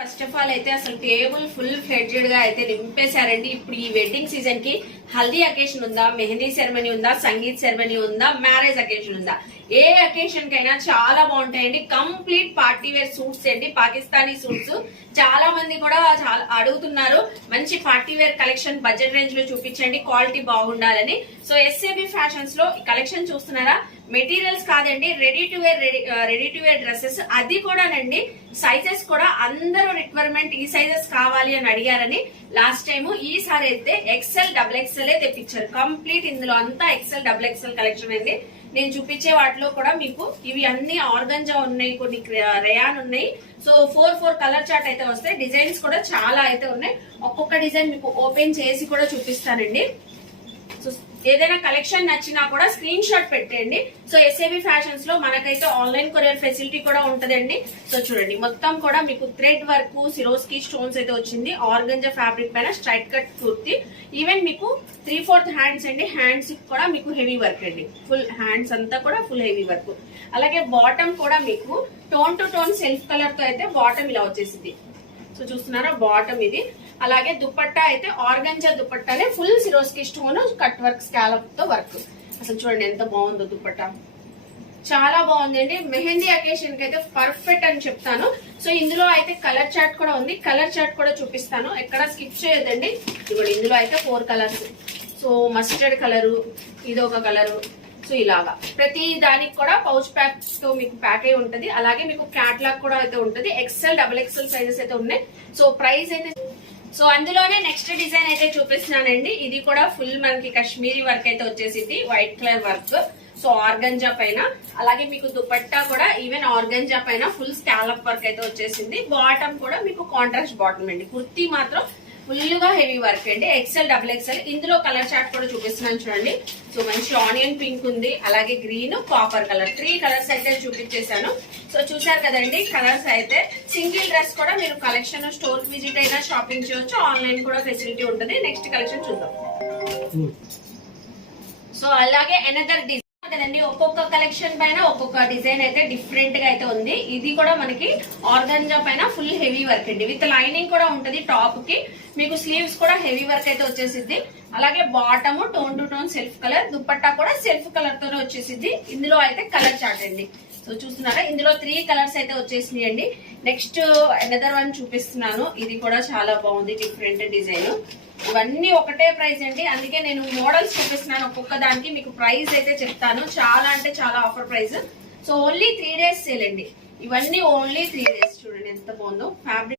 First of all అయితే అసలు table full fledged గా అయితే నింపేశారండి. ఇప్పుడు ఈ వెడ్డింగ్ సీజన్ కి హల్దీ అకేషన్ ఉందా, మెహందీ సెరమనీ ఉందా, సంగీత్ సెరమనీ ఉందా, మ్యారేజ్ అకేషన్ ఉందా, ఏ అకేషన్ కైనా చాలా బాగుంటాయండి. కంప్లీట్ పార్టీ వేర్ సూట్స్ అండి, పాకిస్తానీ సూట్స్. చాలా మంది కూడా చాలా అడుగుతున్నారు మంచి party wear collection budget range లో చూపించండి, క్వాలిటీ బాగుండాలని. సో ఎస్ఏబి ఫ్యాషన్స్ లో ఈ కలెక్షన్ చూస్తున్నారా, మెటీరియల్స్ కాదండి, రెడీ టు వేర్ డ్రెస్సెస్. అది కూడానండి సైజెస్ కూడా అందరూ రిక్వైర్మెంట్ ఈ సైజెస్ కావాలి అని అడిగారని లాస్ట్ టైం. ఈసారి అయితే ఎక్సెల్ డబుల్ ఎక్సెల్ తెప్పించారు. కంప్లీట్ ఇందులో అంతా ఎక్సెల్ డబుల్ ఎక్సెల్ కలెక్షన్ అండి. నేను చూపించే వాటిలో కూడా మీకు ఇవి అన్ని ఆర్గంజా ఉన్నాయి, కొన్ని రేయాన్ ఉన్నాయి. సో 4 కలర్ చార్ట్ అయితే వస్తాయి. డిజైన్స్ కూడా చాలా అయితే ఉన్నాయి. ఒక్కొక్క డిజైన్ మీకు ఓపెన్ చేసి కూడా చూపిస్తానండి. సో ఏదైనా కలెక్షన్ నచ్చినా కూడా స్క్రీన్ షాట్ పెట్టండి. సో ఎస్ఏబి ఫ్యాషన్స్ లో మనకైతే ఆన్లైన్ కొరియర్ ఫెసిలిటీ కూడా ఉంటదండి. సో చూడండి మొత్తం కూడా మీకు థ్రెడ్ వర్క్, సిరోస్కి స్టోన్స్ అయితే వచ్చింది. ఆర్గంజా ఫ్యాబ్రిక్ పైన స్ట్రైట్ కట్ కుర్తి. ఈవెన్ మీకు 3/4 హ్యాండ్స్ అండి, హ్యాండ్స్ కూడా మీకు హెవీ వర్క్ అండి. ఫుల్ హ్యాండ్స్ అంతా కూడా ఫుల్ హెవీ వర్క్. అలాగే బాటమ్ కూడా మీకు tone to tone self colour తో అయితే బాటమ్ ఇలా వచ్చేసింది. సో చూస్తున్నారా బాటమ్ ఇది. అలాగే దుపట్టా అయితే ఆర్గంజా దుపట్టానే full Swarovski stone cut work scallop తో వర్క్. అసలు చూడండి ఎంత బాగుందో దుపట్టా, చాలా బాగుంది అండి. మెహందీ అకేషన్ కి అయితే పర్ఫెక్ట్ అని చెప్తాను. సో ఇందులో అయితే కలర్ చార్ట్ కూడా ఉంది, కలర్ చార్ట్ కూడా చూపిస్తాను, ఎక్కడ స్కిప్ చేయొద్దండి. ఇప్పుడు ఇందులో అయితే 4 కలర్స్. సో మస్టర్డ్ కలరు, ఇదొక కలరు. సో ఇలాగా ప్రతి దానికి కూడా పౌచ్ ప్యాక్ తో మీకు ప్యాక్ అయి ఉంటది. అలాగే మీకు క్యాట్లాగ్ కూడా అయితే ఉంటది. ఎక్సెల్ డబుల్ ఎక్సెల్ సైజెస్ అయితే ఉన్నాయి. సో ప్రైస్ అయితే సో అందులోనే నెక్స్ట్ డిజైన్ అయితే చూపిస్తున్నానండి. ఇది కూడా ఫుల్ మనకి కాశ్మీరీ వర్క్ అయితే వచ్చేసింది, white colour work. So organza పైన, అలాగే మీకు దుపట్టా కూడా ఈవెన్ ఆర్గంజా పైన ఫుల్ స్కాలప్ వర్క్ అయితే వచ్చేసింది. బాటమ్ కూడా మీకు కాంట్రాస్ట్ బాటమ్ అండి. కుర్తీ మాత్రం ఫుల్ గా హెవీ వర్క్ అండి, ఎక్సెల్ డబుల్ ఎక్సెల్. ఇందులో కలర్ చార్ట్ కూడా చూపిస్తున్నాను చూడండి. సో మంచి ఆనియన్ పింక్ ఉంది, అలాగే గ్రీన్, కాపర్ కలర్, 3 కలర్స్ అయితే చూపించేశాను. సో చూసారు కదండి కలర్స్ అయితే. సింగిల్ డ్రెస్ కూడా మీరు కలెక్షన్ స్టోర్ విజిట్ అయినా షాపింగ్ చేయొచ్చు, ఆన్లైన్ కూడా ఫెసిలిటీ ఉంటుంది. నెక్స్ట్ కలెక్షన్ చూద్దాం. సో అలాగే ఎనదర్ డిజైన్ కదండి, ఒక్కొక్క కలెక్షన్ పైన ఒక్కొక్క డిజైన్ అయితే డిఫరెంట్ గా అయితే ఉంది. ఇది కూడా మనకి ఆర్గంజా పైన ఫుల్ హెవీ వర్క్ అండి, విత్ లైనింగ్ కూడా ఉంటది. టాప్ కి మీకు స్లీవ్స్ కూడా హెవీ వర్క్ అయితే వచ్చేసిద్ది. అలాగే bottom tone to tone self colour, dupatta కూడా సెల్ఫ్ కలర్ తోనే వచ్చేసిద్ది. ఇందులో అయితే కలర్ చార్ట్ అండి. సో చూస్తున్నారా ఇందులో 3 కలర్స్ అయితే వచ్చేసినాయి అండి. నెక్స్ట్ అనదర్ వన్ చూపిస్తున్నాను. ఇది కూడా చాలా బాగుంది, డిఫరెంట్ డిజైన్. ఇవన్నీ ఒకటే ప్రైస్ అండి, అందుకే నేను మోడల్స్ చూపిస్తున్నాను. ఒక్కొక్క దానికి మీకు ప్రైస్ అయితే చెప్తాను. చాలా అంటే చాలా offer price. So only 3 days sale అండి. ఇవన్నీ ఓన్లీ 3 డేస్. చూడండి ఎంత బాగుందో ఫ్యాబ్రిక్.